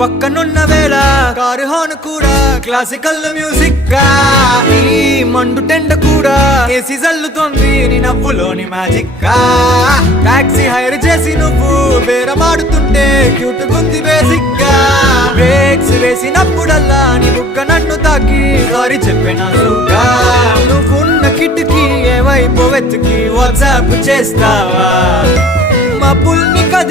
పక్కనున్న వేళ car horn కూడా క్లాసికల్ మ్యూజిక్ గా ఈ మండు టెండ కూడా ఏసీ జల్లుతోంది నీ నవ్వులోని మ్యాజిక్ గా టాక్సీ హైర్ చేసి నువ్వు బేరమాడుతుంటే క్యూట్ గుంది బేసిక్ గా బ్రేక్స్ వేసినప్పుడల్లా నీ బుగ్గ నన్ను తాకి సారీ చెప్పినగా నువ్వున్న కిటికీ ఏ వైపు వెతికి వాట్సాప్ చేస్తావా మా పుల్ని కది